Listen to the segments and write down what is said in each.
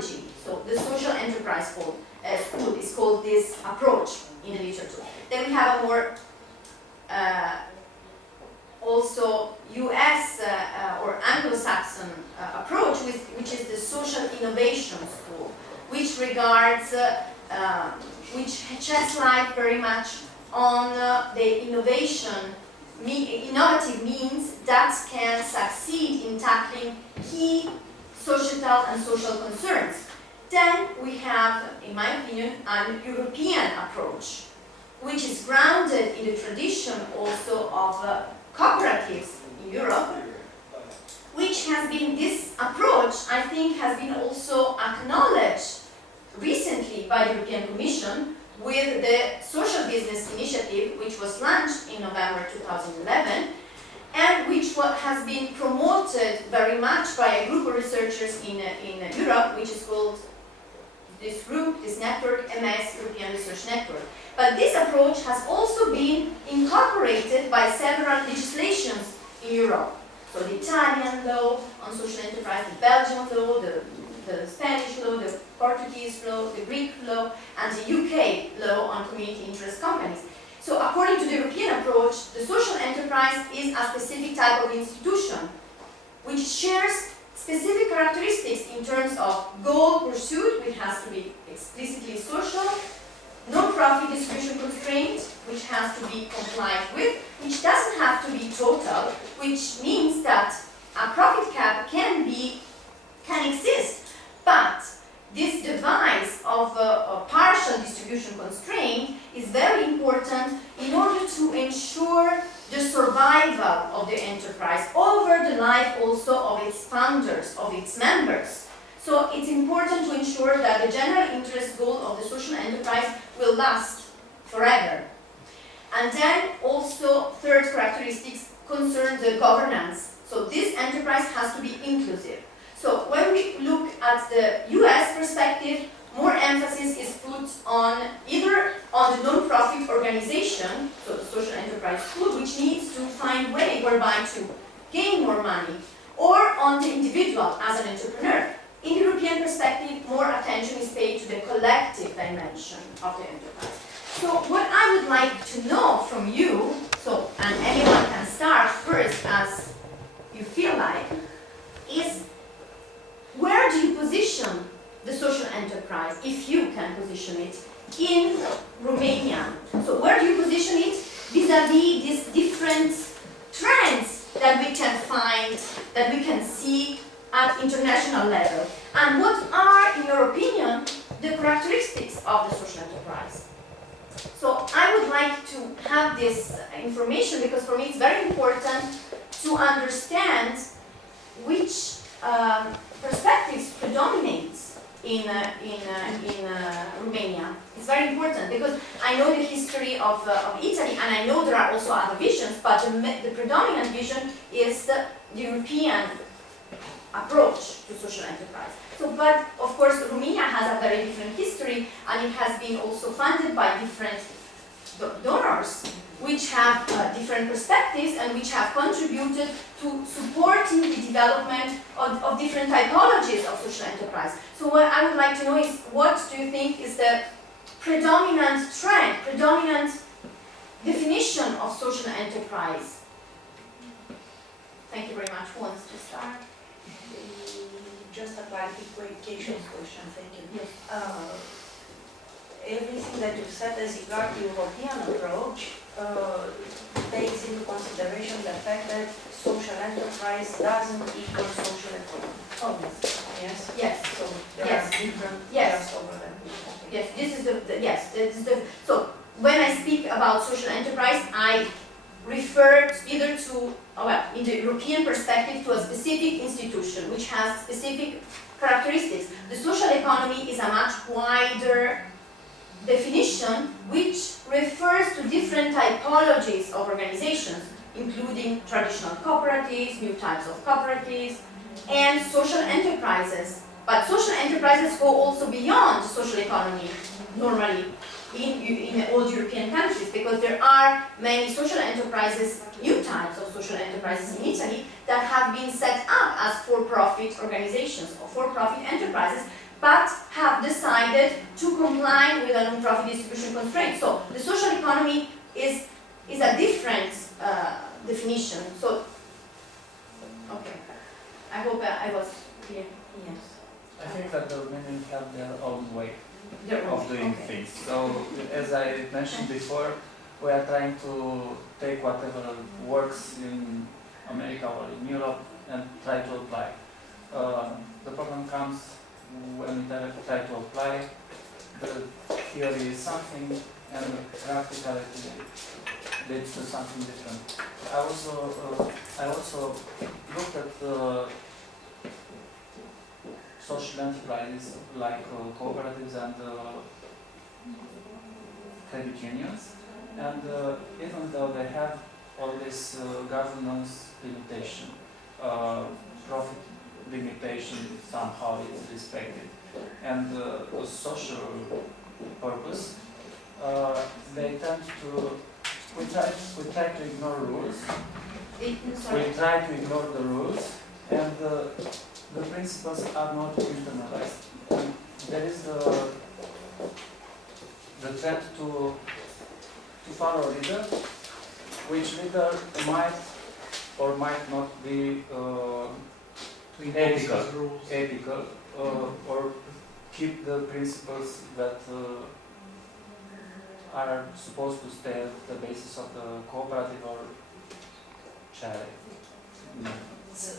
strategy. So the social enterprise school is called this approach in the literature. Then we have a more also US or Anglo-Saxon approach, which is the social innovation school, which regards, which sheds light very much on the innovative means that can succeed in tackling key societal and social concerns. Then we have, in my opinion, an European approach, which is grounded in the tradition also of cooperatives in Europe, which has been, this approach, I think, has been also acknowledged recently by the European Commission with the Social Business Initiative, which was launched in November 2011, and which has been promoted very much by a group of researchers in Europe, which is called this network, MS, European Research Network. But this approach has also been incorporated by several legislations in Europe. So the Italian law on social enterprise, the Belgian law, the Spanish law, the Portuguese law, the Greek law, and the UK law on community interest companies. So according to the European approach, the social enterprise is a specific type of institution which shares specific characteristics in terms of goal pursuit, which has to be explicitly social, non-profit distribution constraint, which has to be complied with, which doesn't have to be total, which means that a profit cap can exist, but this device of a partial distribution constraint is very important in order to ensure the survival of the enterprise over the life also of its founders, of its members. So it's important to ensure that the general interest goal of the social enterprise will last forever. And then also third characteristics concern the governance. So this enterprise has to be inclusive. So when we look at the US perspective, more emphasis is put on either on the non-profit organization, so the social enterprise school, which needs to find a way whereby to gain more money, or on the individual as an entrepreneur. In the European perspective, more attention is paid to the collective dimension of the enterprise. So what I would like to know from you, and anyone can start first as you feel like, is where do you position the social enterprise, if you can position it, in Romania? So where do you position it vis-a-vis these different trends that we can find, that we can see at international level? And what are, in your opinion, the characteristics of the social enterprise? So I would like to have this information because for me it's very important to understand which perspectives predominate in Romania. It's very important because I know the history of Italy, and I know there are also other visions, but the predominant vision is the European approach to social enterprise. So, but of course, Romania has a very different history, and it has been also funded by different donors, which have different perspectives and which have contributed to supporting the development of different typologies of social enterprise. So what I would like to know is, what do you think is the predominant trend, predominant definition of social enterprise? Thank you very much. Who wants to start? Just a clarification question, thank you. Yes. Everything that you said as regard the European approach takes into consideration the fact that social enterprise doesn't equal social economy. Oh, Yes? yes. So there Yes. are different Yes. over them. Yes, this is the, so when I speak about social enterprise, I refer either to, in the European perspective, to a specific institution which has specific characteristics. The social economy is a much wider definition which refers to different typologies of organizations, including traditional cooperatives, new types of cooperatives, and social enterprises. But social enterprises go also beyond the social economy, normally, in all European countries, because there are many social enterprises, new types of social enterprises in Italy, that have been set up as for-profit organizations or for-profit enterprises, but have decided to comply with a non-profit distribution constraint. So the social economy is a different definition. So, okay, I hope I was clear. Yes. I think that the women have their own way They're of doing okay. things. So, as I mentioned before, we are trying to take whatever works in America or in Europe and try to apply. The problem comes when we try to apply. The theory is something and the practicality leads to something different. I also looked at social enterprises like cooperatives and credit unions, and even though they have all this governance limitation, profit limitation somehow is respected, and a social purpose, they tend to, we try to ignore rules, we try to ignore the rules, and the principles are not internalized. And there is the threat to follow a leader, which leader might or might not be ethical, or keep the principles that are supposed to stay at the basis of the cooperative or charity. So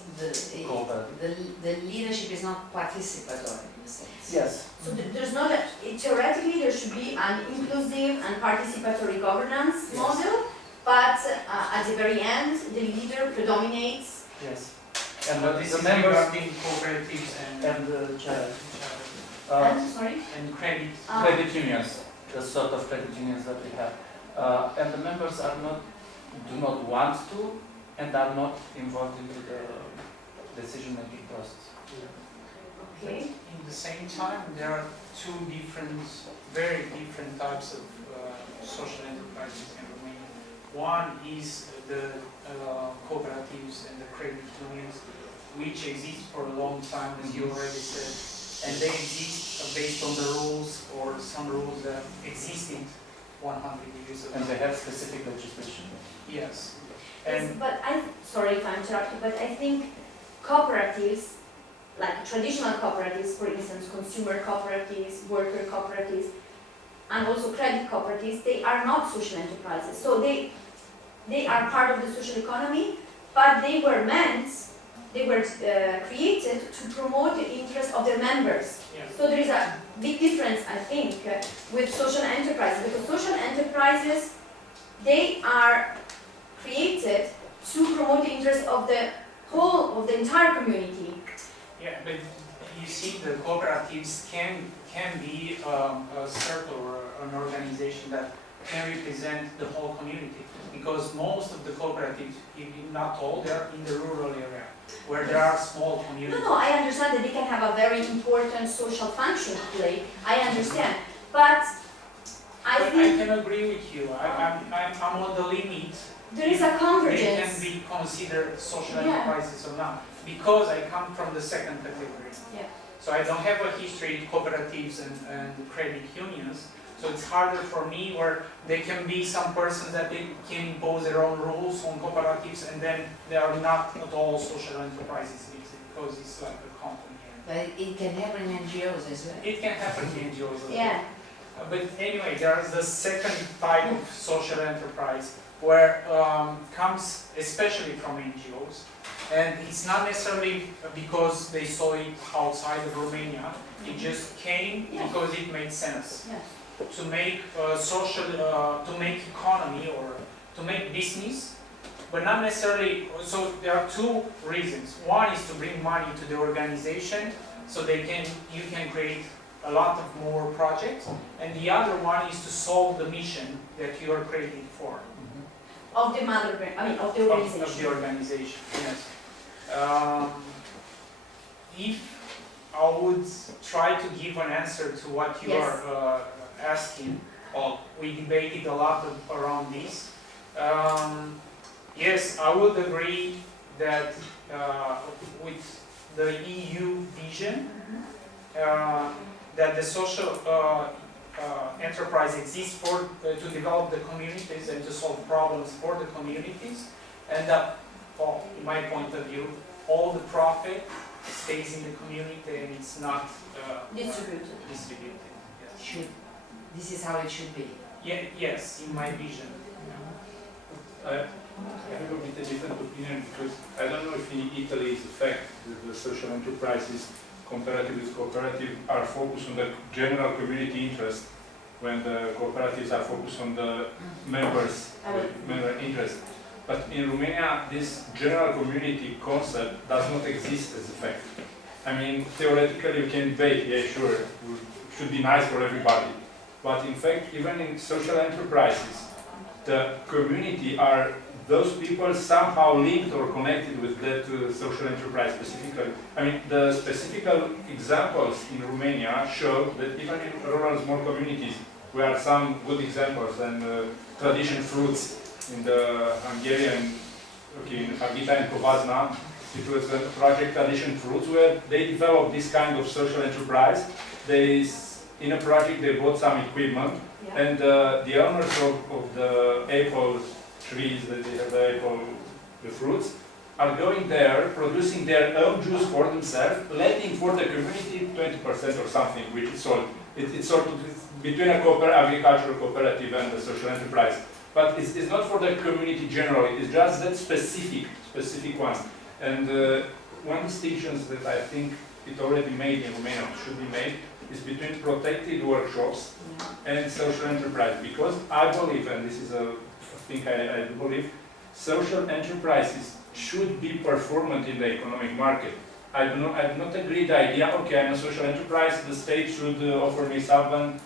Cooperative. the leadership is not participatory in a sense. Yes. So there's not a, theoretically there should be an inclusive and participatory governance Yes. model, but at the very end the leader predominates. Yes. And But this the is members regarding cooperatives and the charity. And sorry? and credit. Credit unions, the sort of credit unions that we have, and the members are do not want to, and are not involved into the decision-making process. Okay. In the same time, there are two very different types of social enterprises in Romania. One is the cooperatives and the credit unions, which exist for a long time, as you already said, and they exist based on the rules or some rules that existed 100 years ago. And they have specific legislation. Yes. Yes, And but sorry if I interrupt you, but I think cooperatives, like traditional cooperatives, for instance, consumer cooperatives, worker cooperatives, and also credit cooperatives, they are not social enterprises. So they are part of the social economy, but they were created to promote the interest of their members. yeah. So there is a big difference, I think, with social enterprises, because social enterprises, they are created to promote the interest of the whole, of the entire community. Yeah, but you see, the cooperatives can be a circle or an organization that can represent the whole community, because most of the cooperatives, if not all, they are in the rural area, where there are small communities. No, I understand that they can have a very important social function to play. I understand, but I But I think can agree with you. I'm on the limit. there is a They can convergence. be considered social Yeah. enterprises or not, because I come from the second category. Yeah. So I don't have a history in cooperatives and credit unions, so it's harder for me, where there can be some persons that they can impose their own rules on cooperatives, and then they are not at all social enterprises, because it's like a company. But it can happen in NGOs as well. It can happen in NGOs as well. Yeah. But anyway, there's the second type of social enterprise, where comes especially from NGOs, and it's not necessarily because they saw it outside of Romania. It just came because it made sense Yeah. to make social, to make economy or to make business, but not necessarily. So there are two reasons. One is to bring money to the organization, so you can create a lot of more projects, and the other one is to solve the mission that you are creating for. Of the mother brand, I mean, of the organization. Of the organization, yes. If I would try to give an answer to what you Yes. are asking, well, we debated a lot around this. Yes, I would agree that with the EU vision, that the social enterprise exists for to develop the communities and to solve problems for the communities, and that, well, in my point of view, all the profit stays in the community and it's not Distributed. distributed. Yes. This is how it should be. Yeah, yes, in my vision. I have a bit a different opinion because I don't know if in Italy it's a fact that the social enterprises comparative with cooperative are focused on the general community interest when the cooperatives are focused on the members' member interest. But in Romania, this general community concept does not exist as a fact. I mean, theoretically you can debate, yeah, sure, it should be nice for everybody. But in fact, even in social enterprises, the community are those people somehow linked or connected with that social enterprise specifically. I mean, the specific examples in Romania show that even in rural small communities, we have some good examples and tradition fruits in the Hungarian, okay, in Harghita and Covasna. It was a project Tradition Fruits where they developed this kind of social enterprise. In a project they bought some equipment, and the owners of the apple trees that they have the fruits, are going there, producing their own juice for themselves, letting for the community 20% or something, which is sold. It's sort of between a agricultural cooperative and a social enterprise. But it's not for the community generally, it's just that specific ones. And one distinction that I think it already made in Romania, should be made, is between protected workshops and social enterprise. Because I believe, and this is a thing I believe, social enterprises should be performant in the economic market. I do not agree the idea, okay, I'm a social enterprise, the state should offer me subvention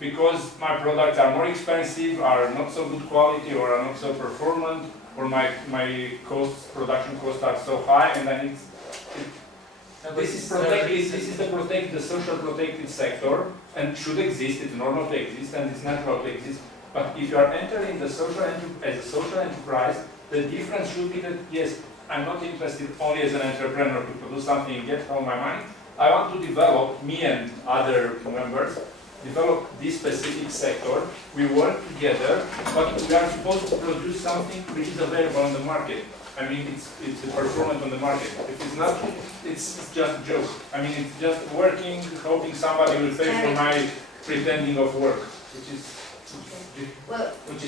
because my products are more expensive, are not so good quality, or are not so performant, or my production costs are so high, and then this is the social protected sector, and should exist, it's normal to exist, and it's natural to exist. But if you are entering the as a social enterprise, the difference should be that, yes, I'm not interested only as an entrepreneur to produce something and get all my money. I want to develop, me and other members, develop this specific sector. We work together, but we are supposed to produce something which is available on the market. I mean, it's a performance on the market. If it's not, it's just a joke. I mean, it's just working, hoping somebody will pay for my pretending of work, which is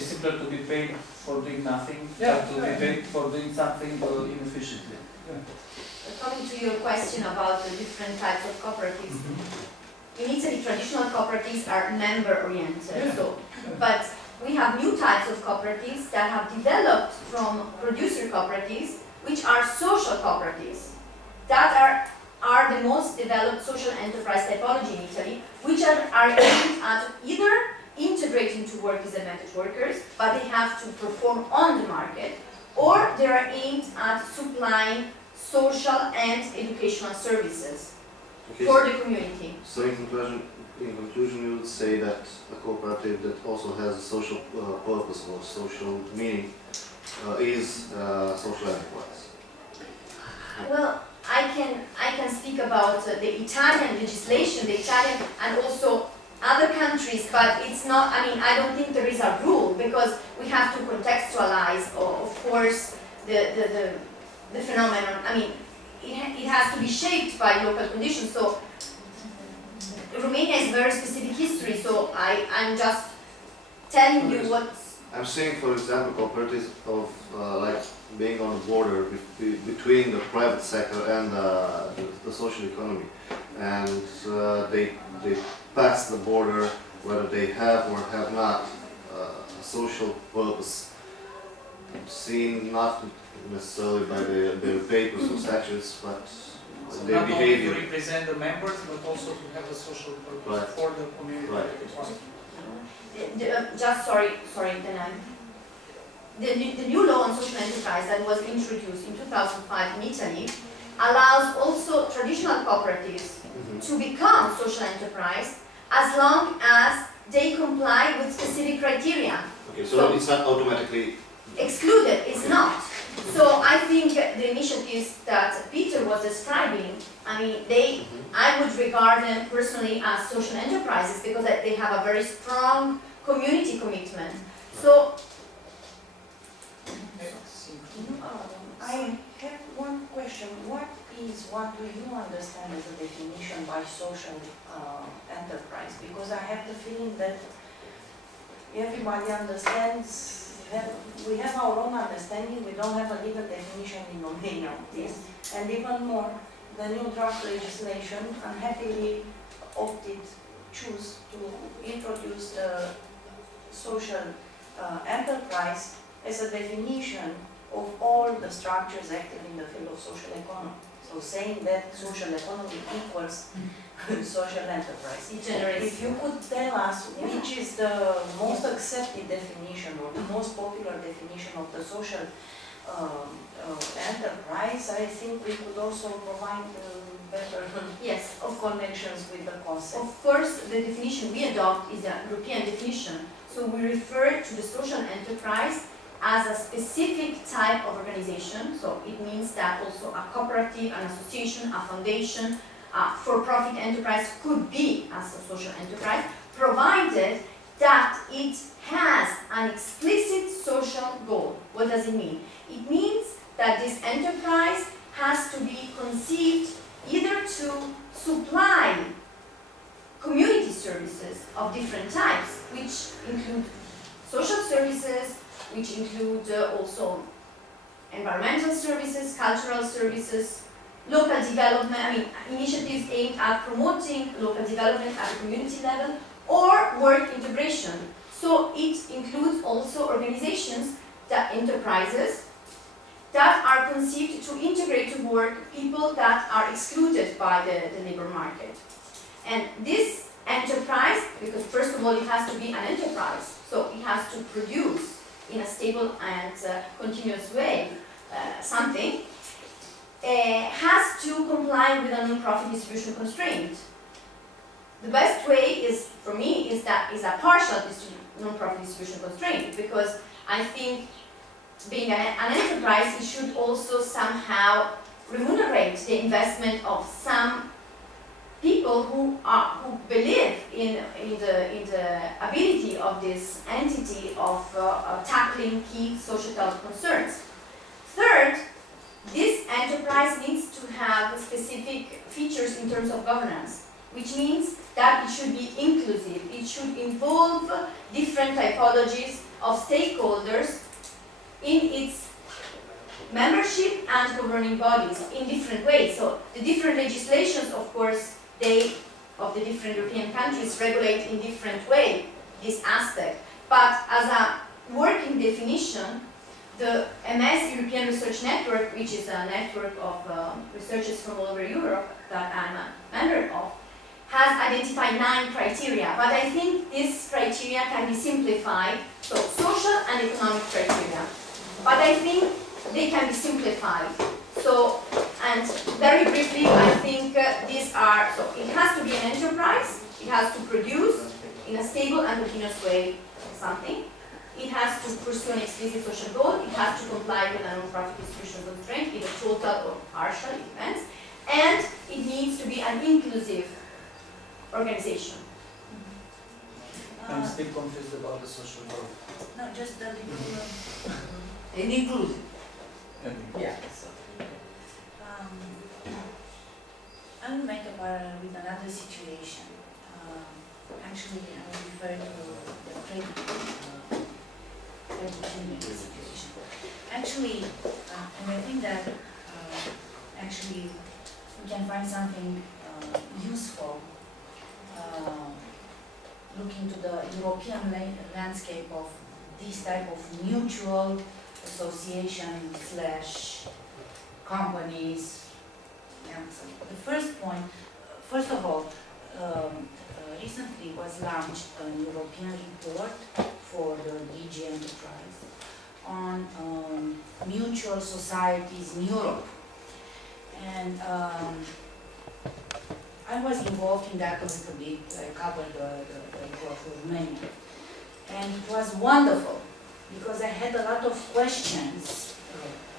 simpler to be paid for doing nothing than to be paid for doing something inefficiently. Coming to your question about the different types of cooperatives, in Italy, traditional cooperatives are member-oriented, but we have new types of cooperatives that have developed from producer cooperatives, which are social cooperatives, that are the most developed social enterprise typology in Italy, which are aimed at either integrating to work disadvantaged workers, but they have to perform on the market, or they are aimed at supplying social and educational services for the community. So in conclusion, you would say that a cooperative that also has a social purpose or social meaning is a social enterprise. Well, I can speak about the Italian legislation, the Italian and also other countries, but it's not, I mean, I don't think there is a rule because we have to contextualize, of course, the phenomenon. I mean, it has to be shaped by local conditions. So Romania is very specific history, so I'm just telling you what's... I'm saying, for example, cooperatives of like being on the border between the private sector and the social economy, and they pass the border whether they have or have not a social purpose, seen not necessarily by their papers or statutes, but their not behavior. only to represent the members, but also to have a social purpose Right. for the community. Right. The new law on social enterprise that was introduced in 2005 in Italy allows also traditional cooperatives to become social enterprise as long as they comply with specific criteria. Okay, so it's not automatically Excluded, it's not. So I think the initiatives that Peter was describing, I mean, I would regard them personally as social enterprises because they have a very strong community commitment. So, I have one question. What do you understand as a definition by social enterprise? Because I have the feeling that everybody understands, we have our own understanding, we don't have a legal definition in Romania of this. And even more, the new draft legislation unhappily choose to introduce the social enterprise as a definition of all the structures active in the field of social economy. So saying that social economy equals social enterprise. it generates. If you could tell us which is the most accepted definition or the most popular definition of the social enterprise, I think we could also provide better Yes, of course. connections with the concept. Of course, the definition we adopt is a European definition. So we refer to the social enterprise as a specific type of organization. So it means that also a cooperative, an association, a foundation, for-profit enterprise could be as a social enterprise, provided that it has an explicit social goal. What does it mean? It means that this enterprise has to be conceived either to supply community services of different types, which include social services, which include also environmental services, cultural services, local development, I mean, initiatives aimed at promoting local development at the community level, or work integration. So it includes also organizations, enterprises, that are conceived to integrate to work people that are excluded by the labor market. And this enterprise, because first of all it has to be an enterprise, so it has to produce in a stable and continuous way something, has to comply with a non-profit distribution constraint. The best way is, for me, is a partial non-profit distribution constraint, because I think being an enterprise, it should also somehow remunerate the investment of some people who believe in the ability of this entity of tackling key societal concerns. Third, this enterprise needs to have specific features in terms of governance, which means that it should be inclusive. It should involve different typologies of stakeholders in its membership and governing bodies in different ways. So the different legislations, of course, of the different European countries regulate in different way this aspect. But as a working definition, the MS European Research Network, which is a network of researchers from all over Europe that I'm a member of, has identified 9 criteria. But I think these criteria can be simplified, so social and economic criteria. But I think they can be simplified. So, and very briefly, I think these are, so it has to be an enterprise, it has to produce in a stable and continuous way something, it has to pursue an explicit social goal, it has to comply with a non-profit distribution constraint, either total or partial, it depends, and it needs to be an inclusive organization. I'm still confused about the social goal. No, just the little. And inclusive. Yeah. I will make a parallel with another situation. Actually, I will refer to the credit union situation. Actually, and I think that actually we can find something useful looking to the European landscape of this type of mutual association / companies. Yeah, so the first point, first of all, recently was launched a European report for the DG Enterprise on mutual societies in Europe. And I was involved in that a little bit. I covered the report for Romania. And it was wonderful because I had a lot of questions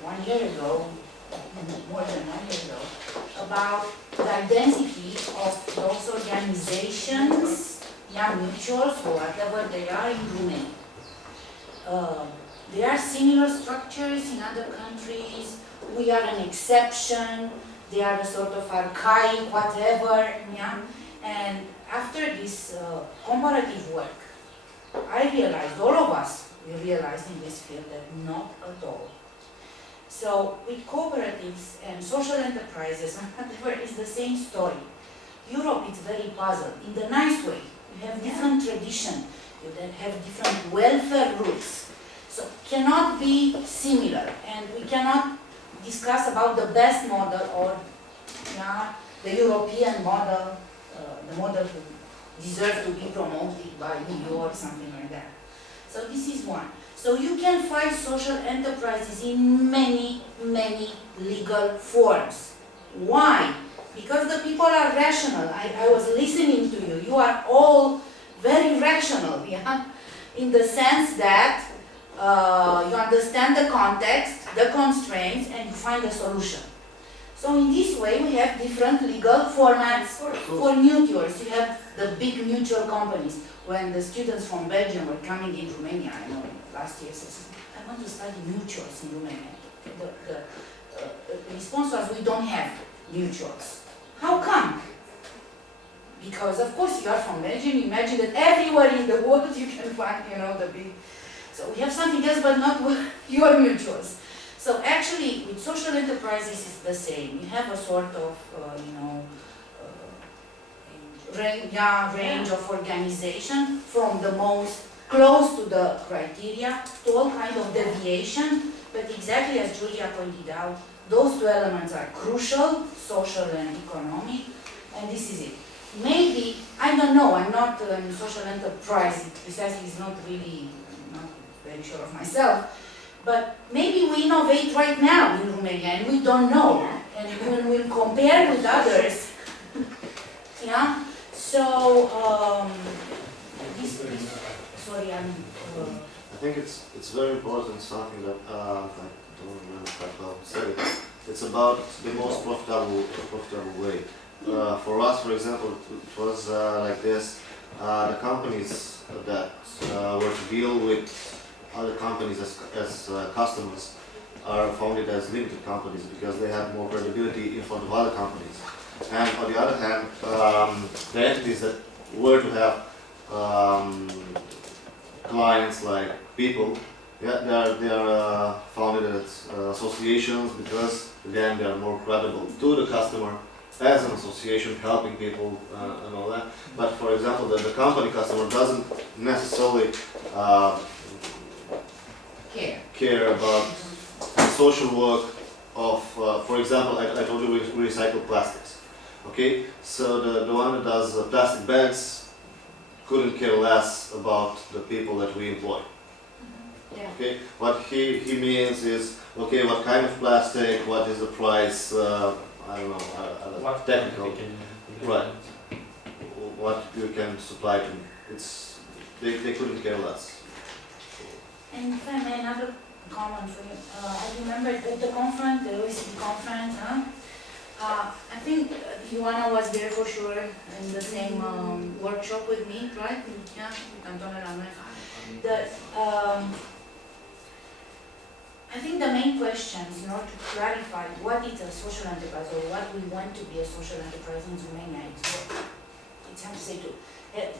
1 year ago, more than 1 year ago, about the identity of those organizations, mutuals or whatever they are in Romania. There are similar structures in other countries. We are an exception. They are a sort of archaic, whatever. Yeah? And after this comparative work, I realized, all of us, we realized in this field that not at all. So with cooperatives and social enterprises and whatever, it's the same story. Europe is very puzzled in the nice way. You have different tradition, you then have different welfare rules. So cannot be similar, and we cannot discuss about the best model or the European model, the model who deserves to be promoted by EU or something like that. So this is one. So you can find social enterprises in many, many legal forms. Why? Because the people are rational. I was listening to you. You are all very rational, in the sense that you understand the context, the constraints, and you find a solution. So in this way, we have different legal formats for mutuals. You have the big mutual companies. When the students from Belgium were coming in Romania, I know last year, said, I want to study mutuals in Romania. The response was, we don't have mutuals. How come? Because of course you are from Belgium, imagine that everywhere in the world you can find, the big. So we have something else, but not your mutuals. So actually, with social enterprises, it's the same. You have a sort of, range of organization from the most close to the criteria to all kind of deviation. But exactly as Julia pointed out, those two elements are crucial, social and economic, and this is it. Maybe, I don't know, I'm not a social enterprise, precisely is not really, not very sure of myself, but maybe we innovate right now in Romania and we don't know. And when we compare with others, so, sorry, I think it's very important, something that I don't remember how to say it. It's about the most profitable way. For us, for example, it was like this. The companies that were to deal with other companies as customers are founded as limited companies because they have more credibility in front of other companies. And on the other hand, the entities that were to have clients like people, they are founded as associations because again they are more credible to the customer as an association, helping people and all that. But for example, the company customer doesn't necessarily care about the social work of, for example, I told you we recycle plastics. Okay, so the one that does plastic bags couldn't care less about the people that we employ. Okay, what he means is, okay, what kind of plastic, what is the price, I don't know, What technical, can right, what you can supply to me. They couldn't care less. and if I may, another comment for you. I remember at the conference, the OECD conference, I think Ioana was there for sure in the same workshop with me, right? Yeah, Antonio Ramirez. I think the main questions, in order to clarify what is a social enterprise or what we want to be a social enterprise in Romania, it's hard to say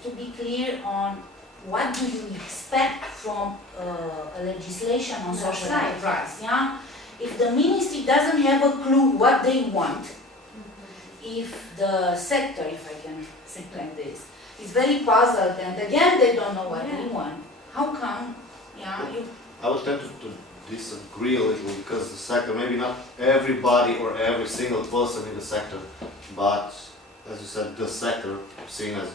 to be clear on what do you expect from a legislation on social enterprise. Yeah? If the ministry doesn't have a clue what they want, if the sector, if I can say like this, is very puzzled and again they don't know what they want, how come? Yeah, I would tend to disagree a little because the sector, maybe not everybody or every single person in the sector, but as you said, the sector seen as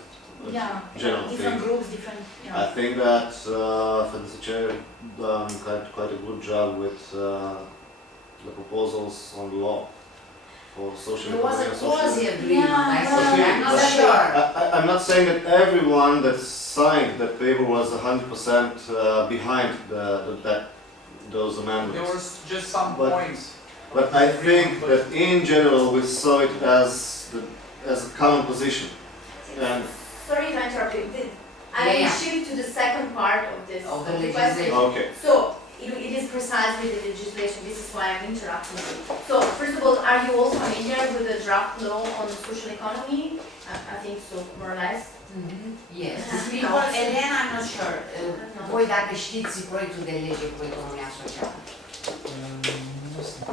a general different thing. groups, different. I think that Fedicare done quite a good job with the proposals on the law for social There was a economy and social. quasi-agreement, I Yeah, think, I'm not okay. sure. I'm not saying that everyone that signed that paper was 100% behind those There amendments. was just some But- points. But I think that in general we saw it as a common position. And Sorry if I interrupt you. I Yeah, will yeah. shift to the second part of this. Of the of the legislation. question. okay, So, it is precisely the legislation, this is why I'm interrupting you. So, first of all, are you also familiar with the draft law on the social economy? I think so, more or less. Yes. People, Elena, I'm not sure. Voi dacă știți proiectul de lege cu economia socială. Nu sunt.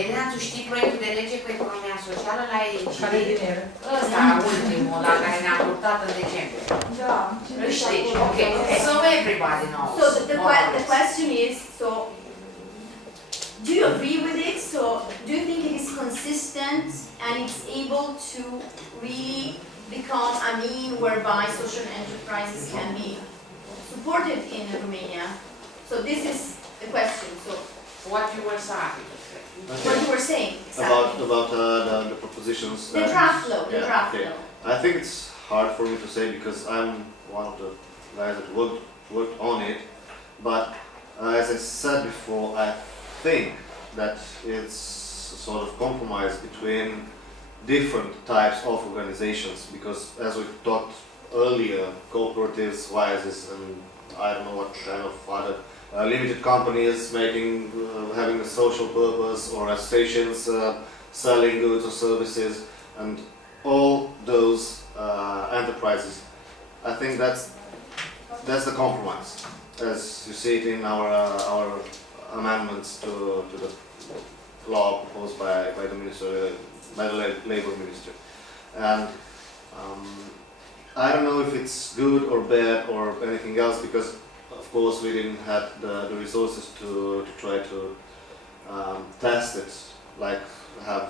Elena, tu știi proiectul de lege cu economia socială? L-ai Care citit? din ele? Ăsta, ultimul, la care ne-am luptat în decembrie. Da. Îl știi? Ok. So everybody knows. So, the more or the less. question is, so, do you agree with it? So, do you think it is consistent and it's able to really become a mean whereby social enterprises can be supported in Romania? So, this is the question. So, What you were saying. what you were saying exactly. about the propositions. The draft law, the Yeah, draft okay. law. I think it's hard for me to say because I'm one of the guys that worked on it. But as I said before, I think that it's a sort of compromise between different types of organizations. Because as we talked earlier, cooperatives, WISEs, and I don't know what kind of other limited companies having a social purpose, or associations selling goods or services, and all those enterprises. I think that's the compromise, as you see it in our amendments to the law proposed by the minister, by the Labour Minister, and I don't know if it's good or bad or anything else because. Of course, we didn't have the resources to try to test it, like have,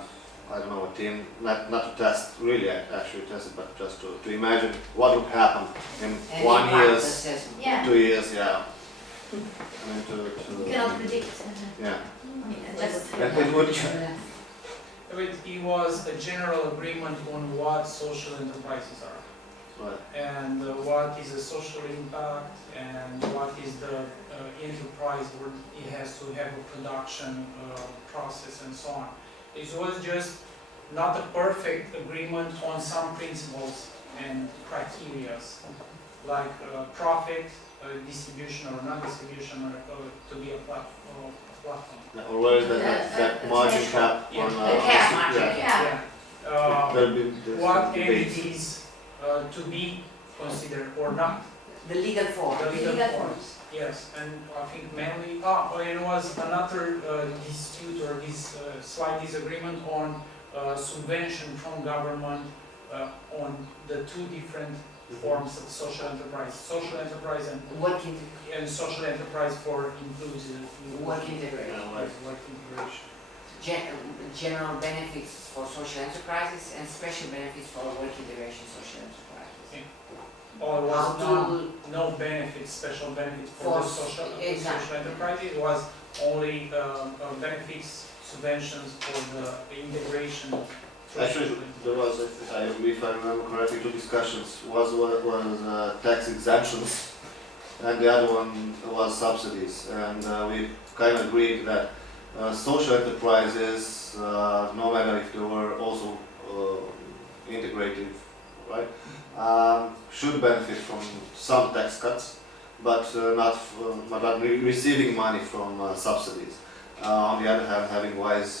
I don't know, a team, not to test, really actually test it, but just to imagine what would happen in And 1 impact year, assessment. Yeah, 2 years, yeah. I mean, you cannot predict. yeah. I mean, just. And it would, It was a general agreement on what social enterprises are. right. And what is the social impact and what is the enterprise where it has to have a production process and so on. It was just not a perfect agreement on some principles and criteria like profit distribution or non-distribution or to be a platform. Or where is that margin cap Yeah. on? The cap margin, yeah. Yeah. There'll be there's What some debates. entities to be considered or not. The legal form. The legal Legal forms, yes, and I think mainly, and it was another dispute or this slight disagreement on subvention from government on the two different forms of social enterprise and Working, social enterprise for inclusive work integration. work integration. General benefits for social enterprises and special benefits for work integration social enterprises. Or it How was to- no benefits, special benefits for For the social exactly. enterprise. It was only benefits, subventions for the integration. through Actually, social there was, if I remember correctly, two discussions. Was tax exemptions, and the other one was subsidies. And we kind of agreed that social enterprises, no matter if they were also integrated, right, should benefit from some tax cuts, but not receiving money from subsidies. On the other hand, having WISE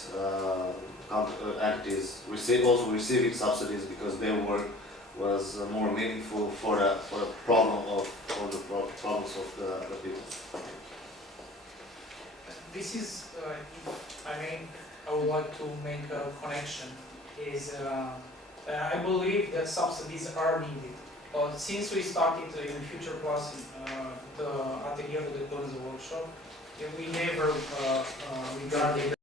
entities also receiving subsidies because their work was more meaningful for the problems of the people. This is, I would like to make a connection, is I believe that subsidies are needed. Since we started in Future Plus, the Atelier de Close workshop, we never regarded